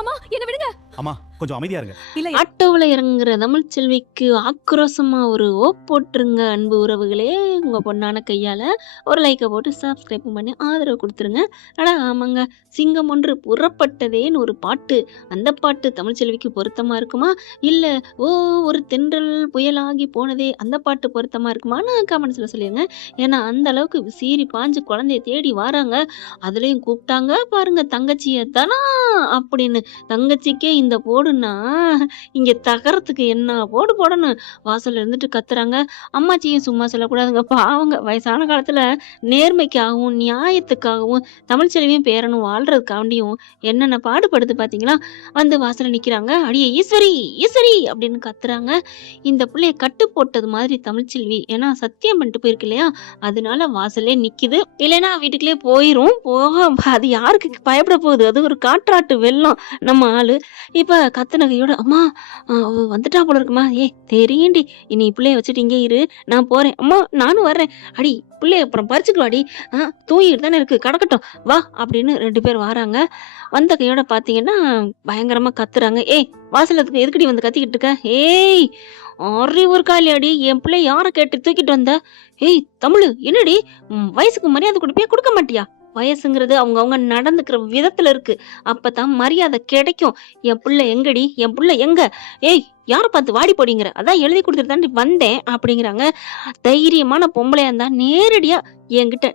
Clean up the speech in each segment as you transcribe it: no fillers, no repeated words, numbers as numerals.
அம்மா என்ன விடுங்க. அம்மா கொஞ்சம் அமைதியா இருங்க. இல்ல ஆட்டோவில் இறங்குற தமிழ்ச்செல்விக்கு ஆக்ரோஷமா ஒரு போட்டுருங்க அன்பு உறவுகளே. உங்க பொண்ணான கையால ஒரு லைக்கை போட்டு சப்ஸ்கிரைப் பண்ணி ஆதரவு கொடுத்துருங்க. ஆமாங்க, சிங்கம் ஒன்று புறப்பட்டதேன்னு ஒரு பாட்டு. அந்த பாட்டு தமிழ்ச்செல்விக்கு பொருத்தமா இருக்குமா, இல்ல ஓ ஒரு தென்றல் புயலாகி போனதே அந்த பாட்டு பொருத்தமா இருக்குமான்னு கமெண்ட்ஸ்ல சொல்லிடுங்க. ஏன்னா அந்த அளவுக்கு சீறி பாஞ்சு குழந்தைய தேடி வராங்க. அதுலயும் கூப்பிட்டாங்க பாருங்க தங்கச்சியை தானா அப்படின்னு. தங்கச்சிக்கே இந்த போடுன்னா இங்க தகரத்துக்கு என்ன போடு போடணும். வாசல்ல இருந்துட்டு கத்துறாங்க. அம்மாச்சியும் சும்மா சொல்லக்கூடாதுங்க, பாவங்க. வயசான காலத்துல நேர்மைக்காகவும் நியாயத்துக்காகவும் தமிழ்ச்செல்வியும் பேரனும் வாழ்றதுக்காண்டியும் என்னென்ன பாடுபடுது பாத்தீங்களா. வந்து வாசல்ல நிக்கிறாங்க. அடியே ஈஸ்வரி ஈஸ்வரி அப்படின்னு கத்துறாங்க. இந்த பிள்ளைய கட்டு போட்டது மாதிரி தமிழ்ச்செல்வி, ஏன்னா சத்தியம் பண்ணிட்டு போயிருக்கு இல்லையா, அதனால வாசல்லே நிக்குது. இல்லைன்னா வீட்டுக்குள்ளே போயிரும். போக அது யாருக்கு பயப்பட போகுது, அது ஒரு காற்றாட்டு வெள்ளம் நம்ம ஆளு. இப்ப கத்துனகையோட அம்மா வந்துட்டா போல இருக்குமா. தெரியும்டி, இனி பிள்ளைய வச்சுட்டு இங்கே இரு, நான் போறேன். அம்மா நானும் வர்றேன். அடி பிள்ளைய அப்புறம் பறிச்சுக்கலாடி, தூங்கிட்டு தானே இருக்கு, கிடக்கட்டும் வா அப்படின்னு 2 பேர் வராங்க. வந்த கையோட பாத்தீங்கன்னா பயங்கரமா கத்துறாங்க. வாசலத்துக்கு எதுக்கடி வந்து கத்திக்கிட்டு இருக்க? ஏய் அறிவு காலியாடி, என் பிள்ளை யாரை கேட்டு தூக்கிட்டு வந்த? தமிழு என்னடி வயசுக்கு மரியாதை கொடுப்பியா, கொடுக்க மாட்டியா? வயசுங்கிறது அவங்கவுங்க நடந்துக்கிற விதத்துல இருக்கு, அப்பதான் மரியாதை கிடைக்கும். என் பிள்ளை எங்கடி, என் பிள்ளை எங்க? யாரை பார்த்து வாடி போடிங்கிற? அதான் எழுதி கொடுத்துட்டு தாண்டி வந்தேன் அப்படிங்கிறாங்க. தைரியமான பொம்பளையா இருந்தா நேரடியா என்கிட்ட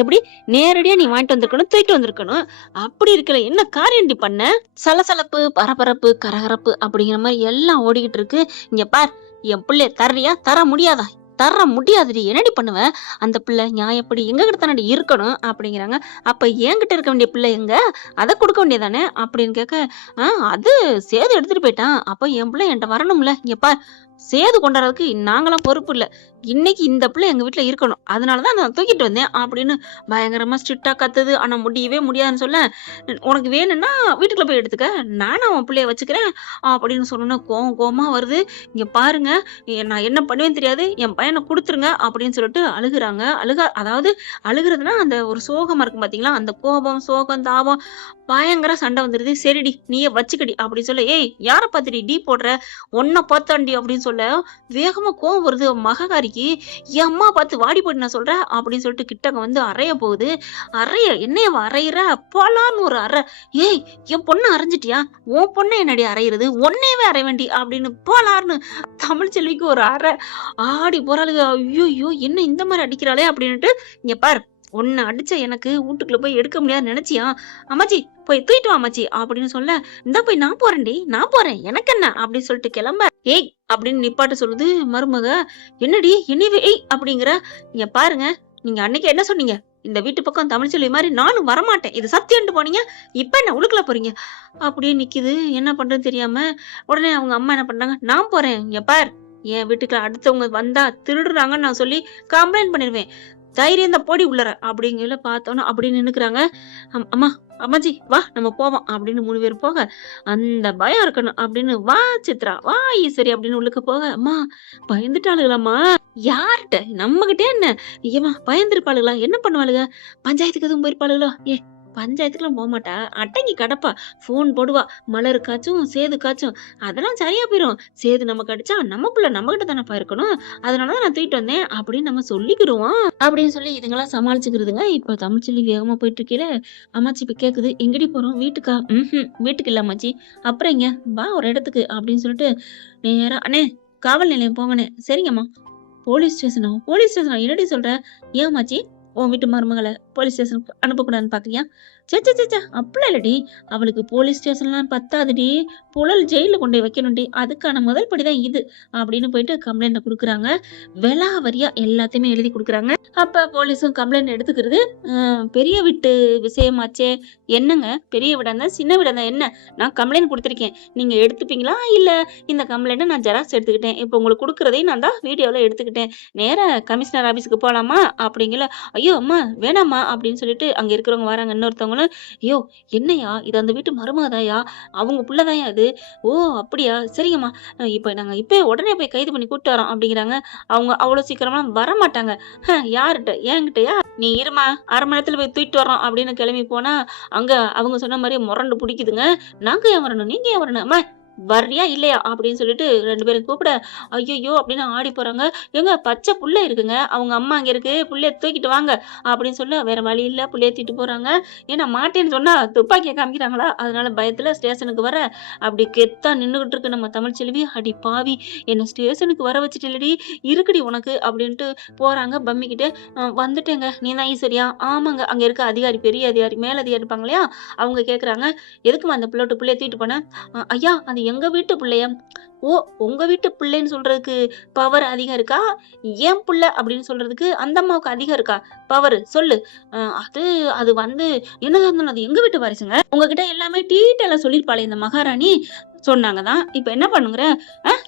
எப்படி நேரடியா நீ வாங்கிட்டு வந்திருக்கணும், தூக்கிட்டு வந்திருக்கணும். அப்படி இருக்கல என்ன காரியண்டி பண்ண? சலசலப்பு பரபரப்பு கரகரப்பு அப்படிங்கிற மாதிரி எல்லாம் ஓடிக்கிட்டு இருக்கு. இங்க பார், என் பிள்ளைய தர்றியா, தர முடியாதா? தர முடியாதுடி, என்னடி பண்ணுவ? அந்த பிள்ளை நியாயப்படி எங்க கிட்ட தானடி இருக்கணும் அப்படிங்கிறாங்க. அப்ப என்கிட்ட இருக்க வேண்டிய பிள்ளை எங்க, அதை கொடுக்க வேண்டியதானே அப்படின்னு கேட்க, அது சேது எடுத்துட்டு போயிட்டான், அப்ப என் பிள்ளை என்கிட்ட வரணும்ல. இங்க பார், சேது கொண்டாடுறதுக்கு நாங்களாம் பொறுப்பு இல்லை, இன்னைக்கு இந்த பிள்ளை எங்க வீட்டுல இருக்கணும், அதனாலதான் நான் தூக்கிட்டு வந்தேன் அப்படின்னு பயங்கரமா ஸ்ட்ரிக்டா கத்துது. ஆனா முடியவே முடியாதுன்னு சொல்ல, உனக்கு வேணும்னா வீட்டுக்குள்ள போய் எடுத்துக்க, நானும் அவன் பிள்ளைய வச்சுக்கிறேன் அப்படின்னு சொன்னோன்னா கோவமா வருது. இங்க பாருங்க, நான் என்ன பண்ணுவேன்னு தெரியாது, என் பையனை கொடுத்துருங்க அப்படின்னு சொல்லிட்டு அழுகுறாங்க. அதாவது அழுகுறதுன்னா அந்த ஒரு சோகமா இருக்கும் பாத்தீங்களா, அந்த கோபம் சோகம் தாபம் பயங்கர சண்டை வந்துருது. சரிடி நீயே வச்சுக்கடி அப்படின்னு சொல்ல, யாரை பார்த்துடி டீ போடுற, ஒன்ன பார்த்தாண்டி அப்படின்னு சொல்ல வேகமா கோவம் வருது மககாரிக்கு. என் அம்மா பார்த்து வாடி போட்டு நான் சொல்றேன் அப்படின்னு சொல்லிட்டு கிட்டங்க வந்து அறைய போகுது. என்னைய அறையிற போலான்னு ஒரு அறை. என் பொண்ணு அரைஞ்சிட்டியா, உன் பொண்ணு என்னடி அறையிறது, ஒன்னேவே அறைய வேண்டி அப்படின்னு போலான்னு தமிழ்ச்செல்விக்கு ஒரு அறை. ஆடி போறாளுங்க. ஐயோ என்ன இந்த மாதிரி அடிக்கிறாளே அப்படின்னுட்டு. இங்க பார், ஒன்னு அடிச்ச எனக்கு வீட்டுக்குள்ள போய் எடுக்க முடியாது நினைச்சியா, அம்மாச்சி போய் தூக்கிட்டு வா அம்மாச்சி அப்படின்னு சொல்ல, இந்தா போய் நான் போறேன்டி, நான் போறேன், எனக்கு என்ன அப்படின்னு சொல்லிட்டு கிளம்ப அப்படின்னு நிப்பாட்ட சொல்லுது மருமக. என்னடி என்னைவே அப்படிங்கிற. இங்க பாருங்க, நீங்க அன்னைக்கு என்ன சொன்னீங்க, இந்த வீட்டு பக்கம் தமிழ்ச்செல்வி மாதிரி நானும் வரமாட்டேன், இது சத்தியம்னு போனீங்க, இப்ப என்ன உழுக்கல போறீங்க அப்படியே நிக்குது. என்ன பண்றது தெரியாம உடனே அவங்க அம்மா என்ன பண்றாங்க, நான் போறேன், இங்க பார், என் வீட்டுக்கு அடுத்தவங்க வந்தா திருடுறாங்கன்னு நான் சொல்லி கம்ப்ளைண்ட் பண்ணிடுவேன், தைரியம் தான் போடி உள்ளற அப்படிங்கிற பார்த்தோன்னா அப்படி நின்னுக்குறாங்க. அம்மா அம்மாஜி வா நம்ம போவோம் அப்படின்னு 3 பேர் போக, அந்த பயம் இருக்கணும் அப்படின்னு வா சித்ரா வா ஈஸ்வரி அப்படின்னு உள்ளுக்க போக, அம்மா பயந்துட்டாளுங்களாம்மா. யார்கிட்ட, நம்ம கிட்டே என்ன, ஏமா பயந்துருப்பாளுங்களா, என்ன பண்ணுவாளுங்க, பஞ்சாயத்துக்கு எதுவும் போயிருப்பாளுங்களோ? பஞ்சாயத்துக்குலாம் போக மாட்டா, அட்டங்கி கடப்பா, போன் போடுவா, மலருக்காச்சும் சேதுக்காச்சும், அதெல்லாம் சரியா போயிரும். சேது நமக்கு அடிச்சா நம்ம பிள்ளை நம்ம கிட்ட தானப்பா இருக்கணும், அதனாலதான் நான் தூக்கிட்டு வந்தேன் அப்படின்னு நம்ம சொல்லிக்கிடுவோம் அப்படின்னு சொல்லி இதுங்கெல்லாம் சமாளிச்சுக்கிறதுங்க. இப்ப தமிழ்ச்செல்வி வேகமா போயிட்டு இருக்கீல, அம்மாச்சி இப்ப கேக்குது, எங்கடி போறோம், வீட்டுக்கா? வீட்டுக்கு இல்ல அம்மாச்சி, அப்புறம் இங்க வா ஒரு இடத்துக்கு அப்படின்னு சொல்லிட்டு நேரா, அண்ணே காவல் நிலையம் போங்கண்ணே. சரிங்கம்மா. போலீஸ் ஸ்டேஷனா என்னடி சொல்ற? ஏமாச்சி உன் வீட்டு மருமகளை போலீஸ் ஸ்டேஷனுக்கு அனுப்பக்கூடாதுன்னு பாக்குறியா? சேச்சா அப்படிலாம் இல்லடி, அவளுக்கு போலீஸ் ஸ்டேஷன்லாம் பத்தாதுடி, புழல் ஜெயில கொண்டு போய் வைக்கணும்டி, அதுக்கான முதல் படிதான் இது அப்படின்னு போயிட்டு கம்ப்ளைண்ட் கொடுக்குறாங்க. வெளாவரியா எல்லாத்தையுமே எழுதி கொடுக்குறாங்க. அப்ப போலீஸும் கம்ப்ளைண்ட் எடுத்துக்கிறது. பெரிய வீட்டு விஷயமாச்சே, என்னங்க பெரிய வீடா இருந்தா சின்ன வீடா இருந்தா என்ன, நான் கம்ப்ளைண்ட் கொடுத்துருக்கேன், நீங்க எடுத்துப்பீங்களா, இல்ல இந்த கம்ப்ளைண்ட்டை நான் ஜெராக்ஸ் எடுத்துக்கிட்டேன், இப்போ உங்களுக்கு கொடுக்குறதையும் நான் தான் வீடியோல எடுத்துக்கிட்டேன், நேரா கமிஷனர் ஆபீஸுக்கு போலாமா அப்படிங்கல. ஐயோ அம்மா வேணாமா அப்படின்னு சொல்லிட்டு அங்க இருக்கிறவங்க வராங்க. இன்னொருத்தவங்களும் சொன்னோன்னே, ஐயோ என்னய்யா இது அந்த வீட்டு மருமகதான்யா, அவங்க புள்ளதான்யா இது. ஓ அப்படியா சரிங்கம்மா, இப்ப நாங்க இப்பயே உடனே போய் கைது பண்ணி கூட்டிட்டு வரோம் அப்படிங்கிறாங்க. அவங்க அவ்வளவு சீக்கிரமா வரமாட்டாங்க. யார்கிட்ட என்கிட்டயா, நீ இருமா 1/2 மணி நேரத்துல போய் தூக்கிட்டு வர்றோம் அப்படின்னு கிளம்பி போனா, அங்க அவங்க சொன்ன மாதிரி முரண்டு பிடிக்குதுங்க. நாங்க ஏன் வரணும், நீங்க ஏன் வரணும், அம்மா வர்றியா இல்லையா அப்படின்னு சொல்லிட்டு 2 பேரும் கூப்பிட, ஐயையோ அப்படின்னு ஆடி போறாங்க. ஏங்க பச்சை புள்ள இருக்குங்க, அவங்க அம்மா அங்க இருக்கு, புள்ளைய தூக்கிட்டு வாங்க அப்படின்னு சொல்ல வேற வழி இல்ல புள்ளைய தூக்கிட்டு போறாங்க. ஏன்னா மாட்டேன்னு சொன்னா துப்பாக்கிய காமிக்கிறாங்களா, அதனால பயத்துல ஸ்டேஷனுக்கு வர அப்படி கெத்தா நின்னுகிட்டு இருக்கு நம்ம தமிழ்ச்செல்வி. அடி பாவி, என்ன ஸ்டேஷனுக்கு வர வச்சுட்டேலடி, இருக்குடி உனக்கு அப்படின்ட்டு போறாங்க பம்மிக்கிட்டு. வந்துட்டேங்க, நீ தான் ஈஸ்வரியா? ஆமாங்க. அங்க இருக்க அதிகாரி, பெரிய அதிகாரி, மேலதிகாரி இருப்பாங்க இல்லையா, அவங்க கேக்குறாங்க, எதுக்குமா அந்த புள்ளைய தூக்கிட்டு போன? ஐயா அது எங்க வீட்டு பிள்ளைய. ஓ உங்க வீட்டு பிள்ளைன்னு சொல்றதுக்கு பவர் அதிகம் இருக்கா, ஏன் புள்ள அப்படின்னு சொல்றதுக்கு அந்த அம்மாவுக்கு அதிகம் இருக்கா பவர் சொல்லு. அது அது வந்து என்னதான் இருந்தாலும் அது எங்க வீட்டு வாரிசுங்க, உங்ககிட்ட எல்லாமே டீட்டெயிலா சொல்லிருப்பாளே இந்த மகாராணி. சொன்னாங்க தான். இப்ப என்ன பண்ணுங்கிற?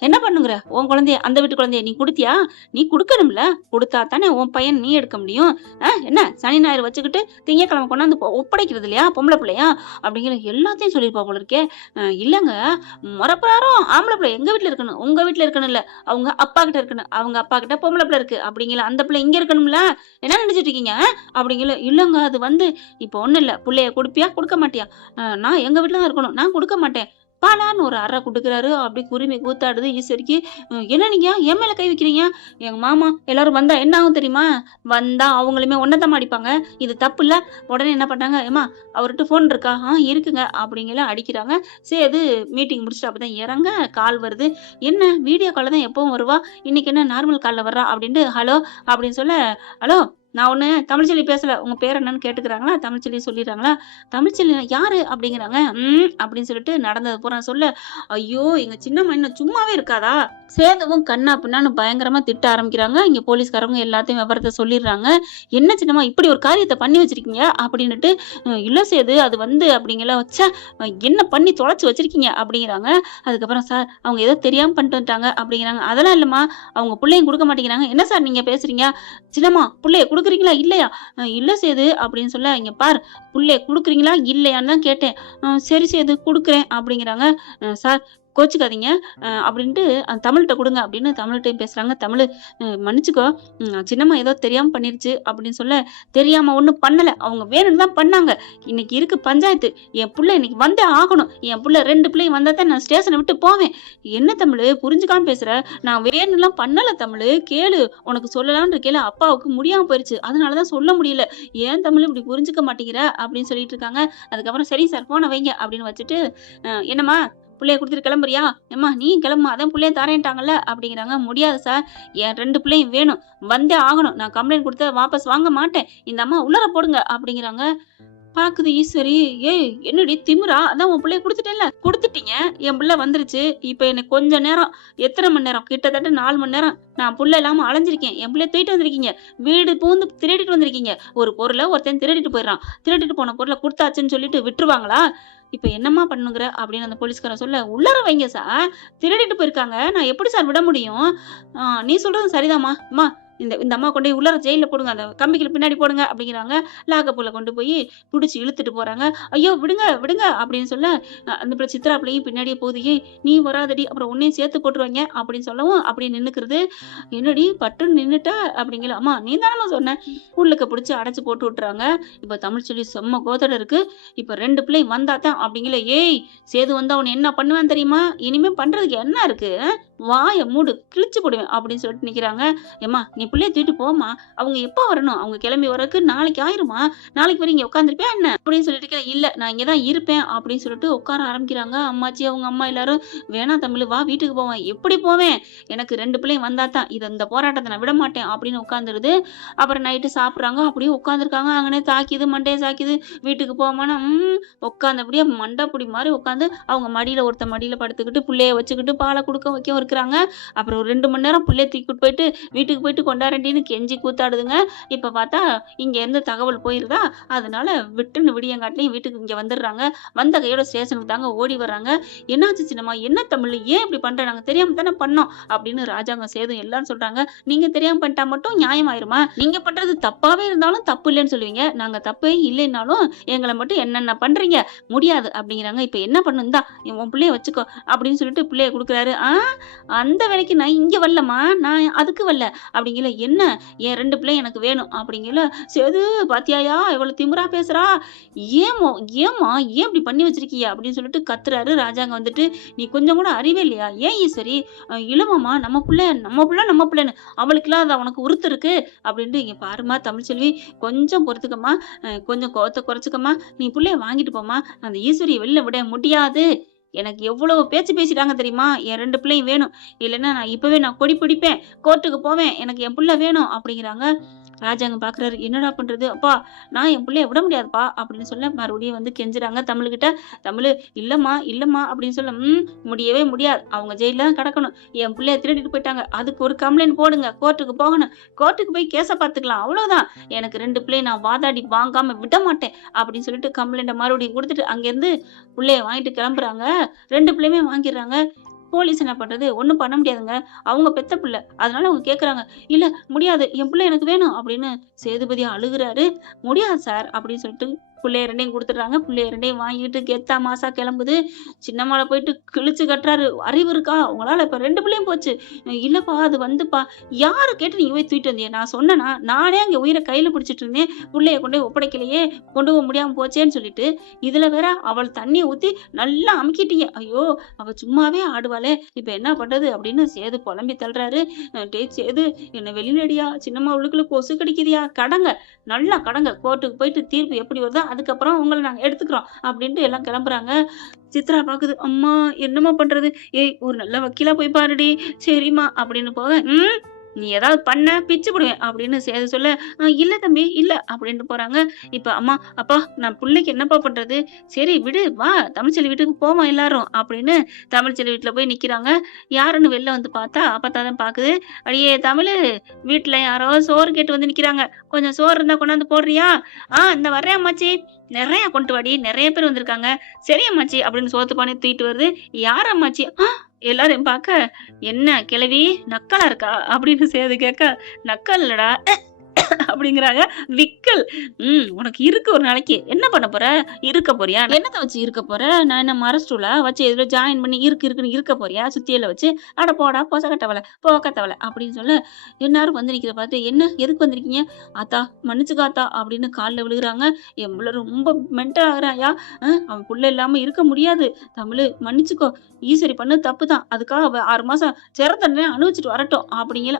என்ன பண்ணுங்கிற? உன் குழந்தைய, அந்த வீட்டு குழந்தைய நீ குடுத்தியா? நீ குடுக்கணும்ல, குடுத்தா தானே உன் பையன் நீ எடுக்க முடியும். என்ன சனி ஞாயிறு வச்சுக்கிட்டு திங்கட்கிழமை கொண்டாந்து ஒப்படைக்கிறது இல்லையா பொம்பளை பிள்ளையா அப்படிங்கிற எல்லாத்தையும் சொல்லியிருப்பா போல இருக்கே. இல்லங்க, முறப்பிராரம் ஆம்பளை பிள்ளை எங்க வீட்டுல இருக்கணும், உங்க வீட்டுல இருக்கணும் இல்ல, அவங்க அப்பா கிட்ட இருக்கணும், அவங்க அப்பா கிட்ட பொம்பளை பிள்ளை இருக்கு அப்படிங்கிற, அந்த பிள்ளை இங்க இருக்கணும்ல, என்ன நினைச்சிட்டு இருக்கீங்க அப்படிங்கிற. இல்லங்க அது வந்து இப்ப ஒண்ணும் இல்ல, புள்ளைய கொடுப்பியா கொடுக்க மாட்டியா? நான் எங்க வீட்டுல தான் இருக்கணும், நான் கொடுக்க மாட்டேன். பாலான்னு ஒரு அறை குடுக்குறாரு. அப்படி குருவி கூத்தாடுது ஈஸ்வரிக்கு. என்ன நீங்க என் மேல கை வைக்கிறீங்க? எங்க மாமா எல்லாரும் வந்தா என்ன ஆகும் தெரியுமா? வந்தா அவங்களுமே ஒன்னதான் அடிப்பாங்க. இது தப்பு இல்ல. உடனே என்ன பண்ணாங்க, ஏமா அவர்கிட்ட போன் இருக்கா? இருக்குங்க அப்படிங்கல அடிக்கிறாங்க. சரி அது மீட்டிங் முடிச்சுட்டு அப்பதான் இறங்க கால் வருது. என்ன வீடியோ கால்ல தான் எப்பவும் வருவா, இன்னைக்கு என்ன நார்மல் கால்ல வர்றா அப்படின்ட்டு ஹலோ அப்படின்னு சொல்ல, ஹலோ நான் ஒண்ணு தமிழ்ச்செல்வி பேசல, உங்க பேர் என்னன்னு கேட்டுக்கிறாங்களா, தமிழ்ச்செல்வி சொல்லிடுறாங்களா. தமிழ்ச்செல்வி யாரு அப்படிங்கிறாங்க. அப்படின்னு சொல்லிட்டு நடந்தது பூரா சொல்ல, ஐயோ எங்க சின்னம்மா இன்னும் சும்மாவே இருக்காதா, சேதுவும் கண்ணா பின்னான்னு பயங்கரமா திட்ட ஆரம்பிக்கிறாங்க. இங்க போலீஸ்காரங்க எல்லாத்தையும் விவரத்தை சொல்லிடுறாங்க. என்ன சின்னம்மா இப்படி ஒரு காரியத்தை பண்ணி வச்சிருக்கீங்க அப்படின்னுட்டு. இல்ல சேது அது வந்து அப்படிங்கிற வச்ச, என்ன பண்ணி தொலைச்சு வச்சிருக்கீங்க அப்படிங்கிறாங்க. அதுக்கப்புறம் சார் அவங்க ஏதோ தெரியாம பண்ணிட்டு வந்துட்டாங்க அப்படிங்கிறாங்க. அதெல்லாம் இல்லம்மா, அவங்க பிள்ளையும் கொடுக்க மாட்டேங்கிறாங்க. என்ன சார் நீங்க பேசுறீங்க? சின்னம்மா புள்ளைய குடுக்குறீங்களா இல்லையா? இல்ல சேது அப்படின்னு சொல்ல, இங்க பார் புள்ளைய குடுக்குறீங்களா இல்லையான்னு தான் கேட்டேன். சரி சேது குடுக்குறேன் அப்படிங்கிறாங்க. சார் கோச்சுக்காதீங்க அப்படின்ட்டு தமிழ்கிட்ட கொடுங்க அப்படின்னு தமிழ்கிட்டையும் பேசுறாங்க. தமிழ் மன்னிச்சுக்கோ, சின்னம்மா ஏதோ தெரியாம பண்ணிருச்சு அப்படின்னு சொல்ல, தெரியாம ஒண்ணும் பண்ணல, அவங்க வேணும்னு தான் பண்ணாங்க. இன்னைக்கு இருக்கு பஞ்சாயத்து, என் புள்ள இன்னைக்கு வந்தே ஆகணும், என் புள்ள 2 பிள்ளையும் வந்தா தான் நான் ஸ்டேஷனை விட்டு போவேன். என்ன தமிழ் புரிஞ்சுக்காம பேசுற? நான் வேணும்லாம் பண்ணல தமிழ், கேளு உனக்கு சொல்லலாம்னு இருக்கேல, அப்பாவுக்கு முடியாம போயிருச்சு அதனாலதான் சொல்ல முடியல, ஏன் தமிழ் இப்படி புரிஞ்சுக்க மாட்டேங்கிற அப்படின்னு சொல்லிட்டு இருக்காங்க. அதுக்கப்புறம் சரி சார் போன வைங்க அப்படின்னு வச்சுட்டு, என்னம்மா புள்ளைய குடுத்துட்டு கிளம்புறியா? ஏம்மா நீ கிளம்புமா, அதான் புள்ளைய தரேன்ட்டாங்கல்ல அப்படிங்கிறாங்க. முடியாது சார், என் 2 பிள்ளையும் வேணும், வந்தே ஆகணும், நான் கம்ப்ளைண்ட் கொடுத்த வாபஸ் வாங்க மாட்டேன், இந்த அம்மா உள்ளார போடுங்க அப்படிங்கிறாங்க. பாக்குது ஈஸ்வரி, ஏய் என்னடி திமிரா, அதான் உன் பிள்ளைய குடுத்துட்டேன்ல, குடுத்துட்டீங்க, என் பிள்ளை வந்துருச்சு, இப்ப எனக்கு கொஞ்ச நேரம், எத்தனை மணி நேரம், கிட்டத்தட்ட 4 மணி நேரம் நான் புள்ள இல்லாம அலைஞ்சிருக்கேன், என் பிள்ளைய தூக்கிட்டு வந்திருக்கீங்க, வீடு பூந்து திருடிட்டு வந்திருக்கீங்க. ஒரு பொருளை ஒருத்தன் திருடிட்டு போயிடறான், திருடிட்டு போன பொருளை கொடுத்தாச்சுன்னு சொல்லிட்டு விட்டுருவாங்களா? இப்ப என்னம்மா பண்ணுங்கிற அப்படின்னு அந்த போலீஸ்காரன் சொல்ல, உள்ளார வைங்க சார், திருடிட்டு போயிருக்காங்க, நான் எப்படி சார் விட முடியும்? நீ சொல்றது சரிதாம்மா, அம்மா இந்த இந்த அம்மா கொண்டு போய் உள்ளார ஜெயில போடுங்க, அந்த கம்பிக்கு பின்னாடி போடுங்க அப்படிங்கிறாங்க. லாக்கப்புல கொண்டு போய் பிடிச்சி இழுத்துட்டு போறாங்க. ஐயோ விடுங்க விடுங்க அப்படின்னு சொல்ல, அந்த பிள்ளை சித்ரா பிள்ளையும் பின்னாடியே போகுது. ஏய் நீ வராதடி, அப்புறம் உன்னையும் சேர்த்து போட்டுருவாங்க அப்படின்னு சொல்லவும் அப்படியே நின்னுக்கிறது. என்னடி பட்டுன்னு நின்னுட்ட அப்படிங்கிற, அம்மா நீ தானம்மா சொன்ன, உள்ளுக்க பிடிச்சி அடைச்சு போட்டு விட்டுறாங்க. இப்ப தமிழ்ச்செல்வி செம்ம கோதட இருக்கு. இப்ப 2 பிள்ளையும் வந்தாதான் அப்படிங்கிற. ஏய் சேது வந்தா உன்னை என்ன பண்ணுவேன் தெரியுமா, இனிமே பண்றதுக்கு என்ன இருக்கு, வாய மூடு கிழிச்சு போடுவேன் அப்படின்னு சொல்லிட்டு நிக்கிறாங்க. ஏம்மா நீ பிள்ளைய தூக்கிட்டு போமா, அவங்க எப்ப வரணும், அவங்க கிளம்பி வரக்கு நாளைக்கு ஆயிருமா, நாளைக்கு வரை இங்க உட்காந்துருப்பியா என்ன அப்படின்னு சொல்லிட்டு, இல்ல நான் இங்கதான் இருப்பேன் அப்படின்னு சொல்லிட்டு உட்கார ஆரம்பிக்கிறாங்க. அம்மாச்சி அவங்க அம்மா எல்லாரும், வேணா தமிழ் வா வீட்டுக்கு போவேன். எப்படி போவேன், எனக்கு 2 பிள்ளையும் வந்தா தான், இந்த போராட்டத்தை நான் விட மாட்டேன் அப்படின்னு உட்காந்துருது. அப்புறம் நைட்டு சாப்பிடுறாங்க, அப்படியே உட்காந்துருக்காங்க. அங்கனே தாக்கிது மண்டையை சாக்கிது, வீட்டுக்கு போவானா உட்காந்து அப்படியே மண்டை புடி மாதிரி உட்காந்து அவங்க மடியில, ஒருத்த மடியில படுத்துக்கிட்டு பிள்ளைய வச்சுக்கிட்டு பாலை கொடுக்க வைக்க ஒரு கேட்குறாங்க. அப்புறம் ஒரு 2 மணி நேரம் புள்ளைய தூக்கிட்டு போயிட்டு வீட்டுக்கு போயிட்டு கொண்டாரண்டின்னு கெஞ்சி கூத்தாடுதுங்க. இப்ப பார்த்தா இங்கேருந்து தகவல் போயிருதா, அதனால விட்டுன்னு விடியங்காட்டிலயும் வீட்டுக்கு இங்க வந்துடுறாங்க. வந்த கையோட ஸ்டேஷனுக்கு தாங்க ஓடி வர்றாங்க. "என்னாச்சு சின்னம்மா? என்ன தமிழ்? ஏன் இப்படி பண்ற? நாங்க தெரியாம தானே பண்ணோம்." அப்படின்னு ராஜாங்கம், சேதும் எல்லாரும் சொல்றாங்க. "நீங்க தெரியாம பண்ணிட்டா மட்டும் நியாயமாயிருமா? நீங்க பண்றது தப்பாவே இருந்தாலும் தப்பு இல்லைன்னு சொல்லுவீங்க. நாங்க தப்பே இல்லைன்னாலும் எங்கள மட்டும் என்னென்ன பண்றீங்க? முடியாது." அப்படிங்கிறாங்க. "இப்ப என்ன பண்ணணும்? இந்தா உன் புள்ளைய வச்சுக்கோ." அப்படின்னு சொல்லிட்டு புள்ளைய குடுக்குறாரு. அந்த வேலைக்கு நான் இங்க வரலம்மா. நான் அதுக்கு வரல." அப்படிங்கல. "என்ன? என் 2 பிள்ளையும் எனக்கு வேணும்." அப்படிங்கல. "சேது பாத்தியாயா எவ்வளவு திமிரா பேசுறா? ஏம்மா ஏம்மா ஏன் இப்படி பண்ணி வச்சிருக்கீய?" அப்படின்னு சொல்லிட்டு கத்துறாரு. ராஜாங்க வந்துட்டு, "நீ கொஞ்சம் கூட அறிவே இல்லையா? ஏன் ஈஸ்வரி? இல்லம்மாம்மா, நம்ம புள்ள நம்ம புள்ளன்னு அவளுக்கெல்லாம் அது உனக்கு உருத்து இருக்கு." அப்படின்ட்டு, "இங்க பாரும்மா தமிழ்ச்செல்வி, கொஞ்சம் பொறுத்துக்கம்மா. கொஞ்சம் கோவத்த குறைச்சுக்கம்மா. நீ புள்ளைய வாங்கிட்டு போம்மா. அந்த ஈஸ்வரிய வெளில விட முடியாது. எனக்கு எவ்வளவு பேச்சு பேசிட்டாங்க தெரியுமா? என் 2 பிள்ளையும் வேணும். இல்லைன்னா நான் இப்பவே கொடி பிடிப்பேன். கோர்ட்டுக்கு போவேன். எனக்கு என் புள்ள வேணும்." அப்படிங்கிறாங்க. ராஜாங்க பார்க்குறாரு. என்னடா பண்றது? "அப்பா, நான் என் புள்ளைய விட முடியாதுப்பா." அப்படின்னு சொல்ல மறுபடியும் வந்து கெஞ்சுறாங்க தமிழ்கிட்ட. தமிழு, "இல்லம்மா, இல்லம்மா." அப்படின்னு சொல்ல, முடியவே முடியாது. அவங்க ஜெயில்ல தான் கிடக்கணும். என் புள்ளைய திருடிட்டு போயிட்டாங்க. அதுக்கு ஒரு கம்ப்ளைண்ட் போடுங்க. கோர்ட்டுக்கு போகணும். கோர்ட்டுக்கு போய் கேஸ பார்த்துக்கலாம். அவ்வளோதான். எனக்கு 2 பிள்ளைய நான் வாதாடி வாங்காம விட மாட்டேன்." அப்படின்னு சொல்லிட்டு கம்ப்ளைண்ட்ட மறுபடியும் குடுத்துட்டு அங்கேருந்து புள்ளைய வாங்கிட்டு கிளம்புறாங்க. 2 பிள்ளையுமே வாங்கிடுறாங்க. போலீஸ் என்ன பண்றது? ஒண்ணும் பண்ண முடியாதுங்க. அவங்க பெத்த புள்ள. அதனால அவங்க கேட்குறாங்க. "இல்ல முடியாது. என் புள்ள எனக்கு வேணும்." அப்படின்னு சேதுபதி அழுகுறாரு. "முடியாது சார்." அப்படின்னு சொல்லிட்டு புள்ளைய 2யும் குடுத்துடுறாங்க. புள்ளைய 2யும் வாங்கிட்டு கெத்தா மாசா கிளம்புது. சின்னம்மாள போயிட்டு கிழிச்சு கட்டுறாரு. "அறிவு இருக்கா? உங்களால இப்ப 2 பிள்ளையும் போச்சு." "இல்லப்பா, அது வந்துப்பா." "யார கேட்டு நீங்க போய் தூக்கிட்டு வந்தீங்க? நான் சொன்னேனா? நானே அங்க உயிர கையில பிடிச்சிட்டு இருந்தேன். புள்ளைய கொண்டு போய் ஒப்படைக்கலையே. கொண்டு போக முடியாம போச்சேன்னு சொல்லிட்டு, இதுல வேற அவள் தண்ணிய ஊத்தி நல்லா அமுக்கிட்டீங்க. ஐயோ! அவ சும்மாவே ஆடுவாளே. இப்ப என்ன பண்றது?" அப்படின்னு சேது புலம்பி தள்ளுறாரு. "டேய் சேது, என்ன வெளியிலடியா. சின்னம்மா உள்ளுக்குள்ள கொசு கடிக்குதுயா. கடங்க. நல்லா கடங்க. கோர்ட்டுக்கு போயிட்டு தீர்ப்பு எப்படி வருதோ அதுக்கப்புறம் உங்கள நாங்க எடுத்துக்கிறோம்." அப்படின்ட்டு எல்லாம் கிளம்புறாங்க. சித்ரா பாக்குது. "அம்மா, என்னம்மா பண்றது?" "ஏய், ஒரு நல்ல வக்கீலா போய் பாருடி." "சரிம்மா." அப்படின்னு போக, "நீ ஏதாவது பண்ண பிச்சு புடுவேன்." அப்படின்னு சேது சொல்ல, இல்ல தம்பி, இல்ல." அப்படின்ட்டு போறாங்க. இப்ப அம்மா, "அப்பா, நான் புள்ளைக்கு என்னப்பா பண்றது?" "சரி விடு, வா தமிழ்ச்செல்வி வீட்டுக்கு போவோம் எல்லாரும்." அப்படின்னு தமிழ்ச்செல்வி வீட்ல போய் நிக்கிறாங்க. யாருன்னு வெளில வந்து பார்த்தா, அப்பத்தா தான் பாக்குது. "அடியே தமிழு, வீட்ல யாரோ சோறு கேட்டு வந்து நிக்கிறாங்க. கொஞ்சம் சோறு இருந்தா கொண்டாந்து போடுறியா?" இந்த வர்றேன் அம்மாச்சி." "நெறைய கொண்டு வாடி, நெறைய பேர் வந்திருக்காங்க." "சரி அம்மாச்சி." அப்படின்னு சோத்து பானைய தூக்கிட்டு வருது. "யார் அம்மாச்சி?" எல்லாரையும் பாக்க, "என்ன கிழவி நக்கலா இருக்கா?" அப்படின்னு சேது கேட்க, "நக்கல் இல்லடா." அப்படிங்கிறாங்க. விக்கல். "உனக்கு இருக்கு ஒரு நாளைக்கு. என்ன பண்ண போற? இருக்க போறியா? என்னத்த வச்சு இருக்க போற? நான் என்ன மர ஸ்டூலா வச்சு எதுல ஜாயின் பண்ணி இருக்குன்னு இருக்க போறியா? சுத்தியல வச்சு. அட போடா பொசக்கட்டவள, போக்கத்தவள." அப்படின்னு சொல்ல, எல்லாரும் வந்து நிக்கிறத பார்த்து, "என்ன? எதுக்கு வந்திருக்கீங்க?" "ஆத்தா, மன்னிச்சுக்க ஆத்தா." அப்படின்னு கால்ல விழுகுறாங்க. "என் புள்ள ரொம்ப மென்டல் ஆகுறாயா. அவன் புள்ள இல்லாம இருக்க முடியாது. தமிழு, மன்னிச்சுக்கோ. ஈஸ்வரி பண்ணது தப்பு தான். அதுக்காக அவ 6 மாசம் சிறை தண்டனை அனுபவிச்சுட்டு வரட்டும்." அப்படிங்கிற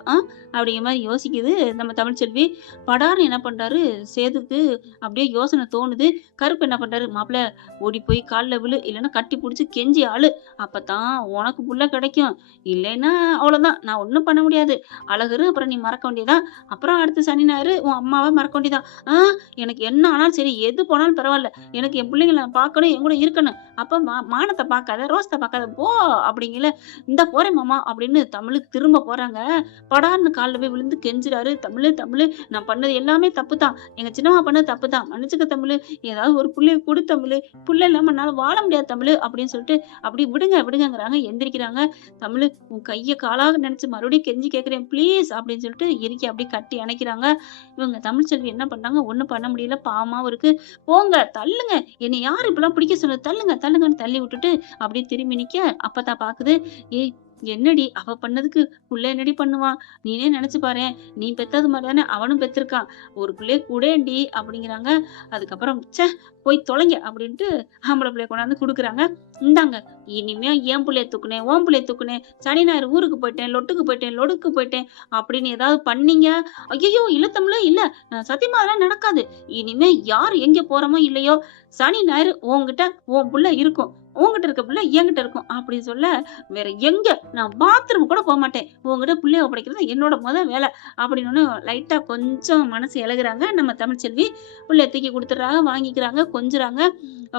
அப்படிங்கிற மாரி யோசிக்குது நம்ம தமிழ்ச்செல்வி. படார்ன்னு என்ன பண்றாரு, சேதுக்கு அப்படியே யோசனை தோணுது. கருப்பு என்ன பண்றாரு, "மாப்ள, ஓடி போய் கால்ல விழு. இல்லன்னா கட்டி புடிச்சு கெஞ்சி அழு. அப்பதான் உனக்கு புள்ள கிடைக்கும். இல்லைன்னா அவ்வளோதான். நான் ஒண்ணும் பண்ண முடியாது. அழகுரு, அப்புறம் நீ மறக்க வேண்டியதுதான். அப்புறம் அடுத்த சனி, ஞாயிறு உன் அம்மாவ மறக்க வேண்டியதுதான். எனக்கு என்ன ஆனாலும் சரி, எது போனாலும் பரவால்ல. எனக்கு என் பிள்ளைங்கள நான் பார்க்கணும், என் கூட இருக்கணும். அப்ப மானத்த பார்க்காத, ரோசத்த பார்க்காத, போ." அப்படிங்கல. "இந்தா போறேன் மாமா." அப்படின்னு தமிழுக்கு திரும்ப போறாங்க. படார்ன்னு கால்ல போய் விழுந்து கெஞ்சுறாரு. "தமிழு, தமிழு, நான் பண்ணது எல்லாமே தப்பு தான். எங்க சின்னம்மா பண்ணது தப்பு தான். மன்னிச்சுக்க தமிழு. ஏதாவது ஒரு புள்ளைய குடு தமிழு. புள்ள இல்லாம என்னால வாழ முடியாது தமிழு." அப்படின்னு சொல்லிட்டு, "அப்படி விடுங்க, விடுங்கங்கிறாங்க." எந்திரிக்கிறாங்க. "தமிழு, உன் கைய காலாக நினைச்சு மறுபடியும் கெஞ்சி கேட்கிறேன் ப்ளீஸ்." அப்படின்னு சொல்லிட்டு இறுக்கி அப்படியே கட்டி அணைக்கிறாங்க. இவங்க தமிழ்ச்செல்வி என்ன பண்றாங்க, ஒண்ணும் பண்ண முடியல. பாவமாவும் இருக்கு. "போங்க, தள்ளுங்க. என்னை யாரு இப்படிலாம் பிடிக்க சொன்னது? தள்ளுங்க, தள்ளுங்கன்னு." தள்ளி விட்டுட்டு அப்படியே திரும்பி நிக்க, அப்பத்தா பாக்குது. "ஏய், என்னடி அவ பண்ணதுக்கு புள்ள என்னடி பண்ணுவான்? நீனே நினைச்சு பாரேன். நீ பெத்தது மாரி தானே அவனும் பெத்திருக்கான். ஒரு புள்ளைய குடேன்டி." அப்படிங்கிறாங்க. அதுக்கப்புறம், போய் தொலைங்க." அப்படின்ட்டு ஆம்பள புள்ளைய கொண்டாந்து குடுக்குறாங்க. "இந்தாங்க, இனிமே என் புள்ளைய தூக்குனேன், உன் புள்ளைய தூக்குனேன், சனி ஞாயிறு ஊருக்கு போயிட்டேன், லொட்டுக்கு போயிட்டேன், லொடுக்கு போயிட்டேன் அப்படின்னு ஏதாவது பண்ணீங்க, ஐயையோ இல்ல தமிழே இல்ல. சத்தியமா அதெல்லாம் நடக்காது. இனிமே யார் எங்க போறோமோ இல்லையோ, சனி ஞாயிறு உன்கிட்ட உன் புள்ள இருக்கும். உன்கிட்ட இருக்க புள்ள என்கிட்ட இருக்கும்." அப்படின்னு சொல்ல, வேற எங்க நான் பாத்ரூம் கூட போக மாட்டேன். உன்கிட்ட புள்ளைய ஒப்படைக்கிறது என்னோட வேலை அப்படின்னு லைட்டா கொஞ்சம் மனசு இளகுறாங்க நம்ம தமிழ்ச்செல்வி. புள்ளைய தூக்கி கொடுத்துட்றாங்க, வாங்கிக்கிறாங்க, கொஞ்சுறாங்க.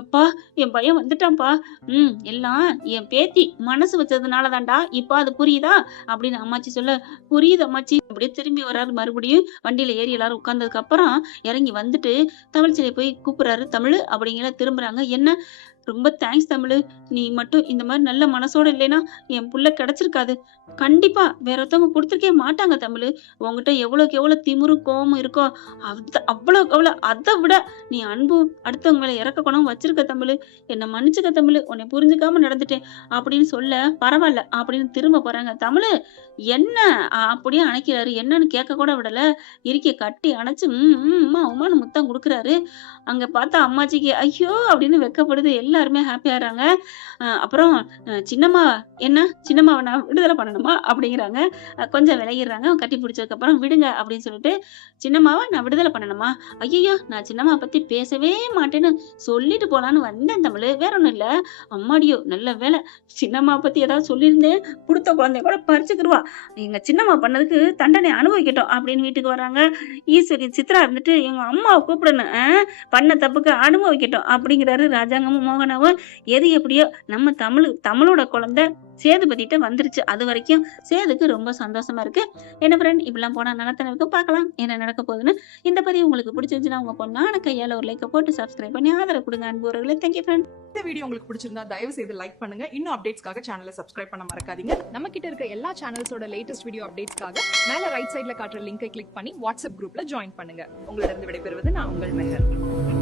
அப்பா என் பையன் வந்துட்டான்ப்பா. எல்லாம் என் பேத்தி மனசு வச்சதுனால தான்டா, இப்ப அது புரியுதா அப்படின்னு அம்மாச்சி சொல்ல, புரியுது அம்மாச்சி. அப்படியே திரும்பி வர்றாரு. மறுபடியும் வண்டியில ஏறி எல்லாரும் உட்கார்ந்ததுக்கு அப்புறம் இறங்கி வந்துட்டு தமிழ்ச்செல்வியை போய் கூப்பிடுறாரு. தமிழ் அப்படிங்கிற திரும்புறாங்க. என்ன ரொம்ப தேங்க்ஸ் தமிழ். நீ மட்டும் இந்த மாதிரி நல்ல மனசோட இல்லைன்னா என் புள்ள கிடைச்சிருக்காது. கண்டிப்பா வேற ஒருத்தவங்க கொடுத்துருக்கே மாட்டாங்க தமிழ். உங்ககிட்ட எவ்வளவுக்கு எவ்வளவு திமிரு கோவம் இருக்கோ அவ்வளவுக்கு அவ்வளவு அதை விட நீ அன்பு அடுத்தவங்க மேல இறக்க குணம் வச்சிருக்க தமிழ். என்னை மன்னிச்சுக்க தமிழ், உன்னை புரிஞ்சுக்காம நடந்துட்டேன் அப்படின்னு சொல்ல, பரவாயில்ல அப்படின்னு திரும்ப போறாங்க. தமிழ் என்ன அப்படியே அணைக்கிறாரு. என்னன்னு கேட்க கூட விடல. இறுக்கிய கட்டி அணைச்சு உமா உமான்னு முத்தம் கொடுக்குறாரு. அங்க பார்த்தா அம்மாச்சிக்கு ஐயோ அப்படின்னு வெக்கப்படுது. எல்லாருமே ஹாப்பி ஆறாங்க. அப்புறம் சின்னம்மா என்ன சின்னம்மாவை நான் விடுதலை பண்ணணுமா அப்படிங்கிறாங்க. கொஞ்சம் விலகிடுறாங்க. கட்டி பிடிச்சதுக்கு அப்புறம் விடுங்க அப்படின்னு சொல்லிட்டு, சின்னம்மாவை நான் விடுதலை பண்ணணுமா? ஐயோ நான் சின்னம்மா பத்தி பேசவே மாட்டேன்னு சொல்லிட்டு போலான்னு வந்தேன் தமிழ், வேற ஒண்ணும் இல்ல. அம்மாடியோ நல்ல வேலை, சின்னம்மா பத்தி ஏதாவது சொல்லியிருந்தேன் புடுத்த குழந்தைய கூட பறிச்சுக்கிடுவா. எங்க சின்னம்மா பண்ணதுக்கு தண்டனை அனுபவிக்கட்டும் அப்படின்னு வீட்டுக்கு வராங்க. ஈஸ்வரி சித்ரா இருந்துட்டு எங்க அம்மாவை கூப்பிடணும், பண்ண தப்புக்கு அனுபவிக்கட்டும் அப்படிங்கிறாரு. ராஜாங்கமும் மோகனாவும் எது எப்படியோ நம்ம தமிழோட குழந்தை சேதுபதிட்ட வந்துருச்சு. அது வரைக்கும் சேதுக்கு ரொம்ப சந்தோஷமா இருக்கு. என்ன ஃப்ரெண்ட், இப்படிலாம் போனா நல்லத்தானே இருக்கும். பார்க்கலாம் என்ன நடக்க போகுதுன்னு. இந்த பதிவு உங்களுக்கு பிடிச்சிருந்துச்சுன்னா உங்க பொண்ணான கையால ஒரு லைக்கை போட்டு சப்ஸ்கிரைப் பண்ணி ஆதரவு கொடுங்க அன்பு உறவுகளே. Thank you friend. இந்த வீடியோ உங்களுக்கு பிடிச்சிருந்தா தயவு செய்து லைக் பண்ணுங்க. இன்னும் அப்டேட்ஸ்க்காக சேனலை சப்ஸ்கிரைப் பண்ண மறக்காதீங்க. நம்ம கிட்ட இருக்க எல்லா சேனல்ஸோட லேட்டஸ்ட் வீடியோ அப்டேட்ஸ்க்காக மேல ரைட் சைடுல காட்டுற லிங்கை கிளிக் பண்ணி வாட்ஸ்அப் குரூப்ல ஜாயின் பண்ணுங்க. உங்களிடம் விடைபெறுவது நான் உங்கள் மெஹர்.